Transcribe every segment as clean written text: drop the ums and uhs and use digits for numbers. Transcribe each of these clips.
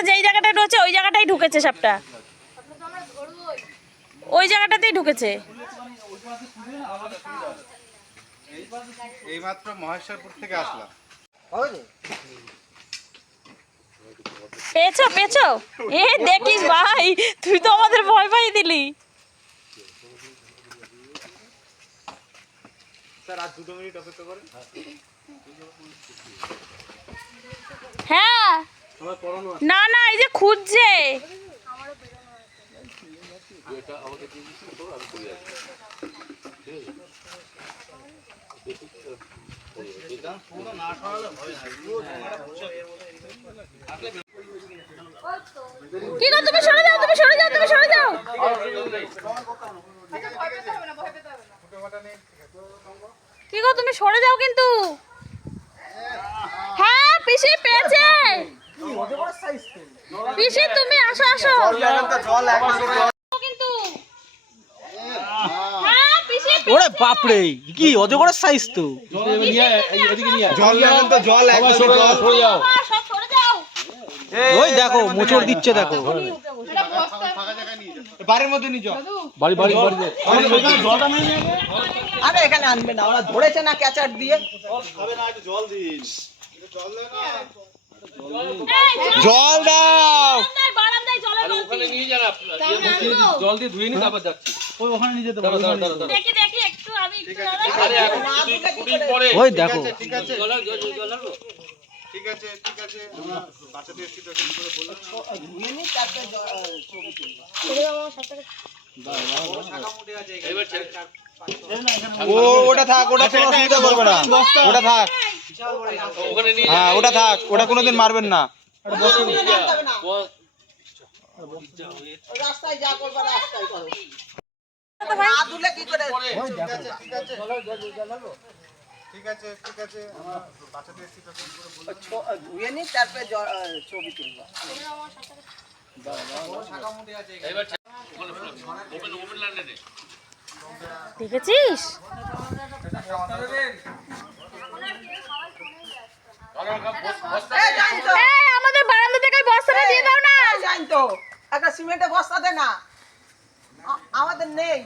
সাপটা যেই জায়গাটায় রয়েছে ওই জায়গাটাই ঢুকেছে সাপটা, ওই জায়গাটাতেই ঢুকেছে। এইমাত্র মহেশ্বরপুর থেকে আসলাম। পেয়েছো পেয়েছো? এ দেখিস ভাই, তুই তো আমাদের ভয় পাই দিলি। স্যার আর 2 মিনিট অপেক্ষা করেন। হ্যাঁ না না, এই যে খুঁজছে। কি গো, তুমি সরে যাও, তুমি সরে যাও, তুমি সরে যাও। কি গো, তুমি সরে যাও কিন্তু। হ্যাঁ পিসি পেয়েছে, পিসি তুমি আসো আসো কিন্তু। হ্যাঁ পিসি, ওরে বাপরে, কি অজগরের সাইজ তো। জল লাগান তো, জল একদম জল। সব সরে যাও। ওই দেখো মোচড় দিচ্ছে, দেখো ফাঁকা জায়গায় নিয়ে যাও, বাড়ির মধ্যে নিয়ে যাও। বাড়ি বাড়ি বাড়ি আরে এখানে আনবে না, ওরা ধরেছে না ক্যাচার দিয়ে। খাবে না, একটু জল দিন। জল দেন না, জল দাও। বারান্দায় জলের বালতি। জল দিয়ে ধুয়ে নি, তারপর যাচ্ছি। ওই ওখানে নিয়ে যেতে পারো। দেখি দেখি একটু, আমি একটু ওই দেখো, ঠিক আছে ঠিক আছে ঠিক আছে। আমরা বাচ্চাদের একটু করে বললাম ধুয়ে নি, তারপরে ছবি তুলবো। ও ওটা থাক, ওটা কোনো অসুবিধা করবে না, ওটা থাক। হ্যাঁ ওটা থাক, ওটা কোনোদিন মারবেন না। রাস্তায় যা করবে রাস্তায় করো, না ধুলে কি করে? ঠিক আছে ঠিক আছে। আমরা বাচ্চাদের একটু করে বললাম ধুয়ে নি, তারপরে ছবি তুলবো। দেখেছিস? আমাদের বারান্দা থেকে বস্তাটা দিয়ে দাও না। জানি তো, একটা সিমেন্টের বস্তা দে না, আমাদের নেই।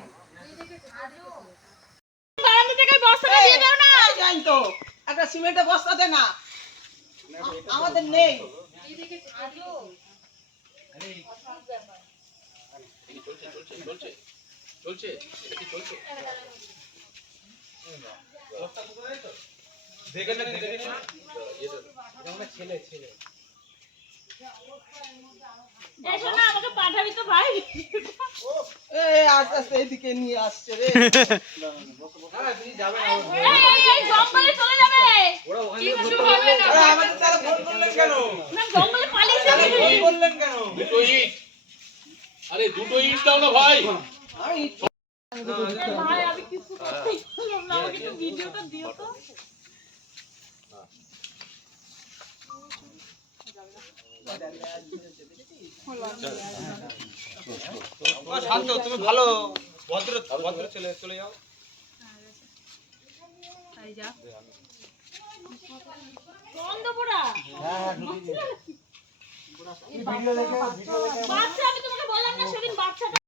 বারান্দা থেকে বস্তাটা দিয়ে দাও না। জানি তো, একটা সিমেন্টের বস্তা দে না, আমাদের নেই। এসো না, আমাকে পাঠাবি তো ভাই। আস্তে আস্তে এদিকে নিয়ে আসছে রে। এই জঙ্গলে চলে যাবে। কি কিছু হবে না। আমাদের তারা ফোন করলেন কেন? না জঙ্গলে পালিয়েছে। ফোন করলেন কেন? আরে দুটো ইট দাও না ভাই। ভাই আমি কিছু করতেই পারলাম না, আমাকে একটু ভিডিওটা দিও তো। শান্ত, তুমি ভালো ভদ্র ভদ্র ছেলে, চলে যাও। বন্ধ পোড়া। বাচ্চা, আমি তোমাকে বললাম না সেদিন বাচ্চাটা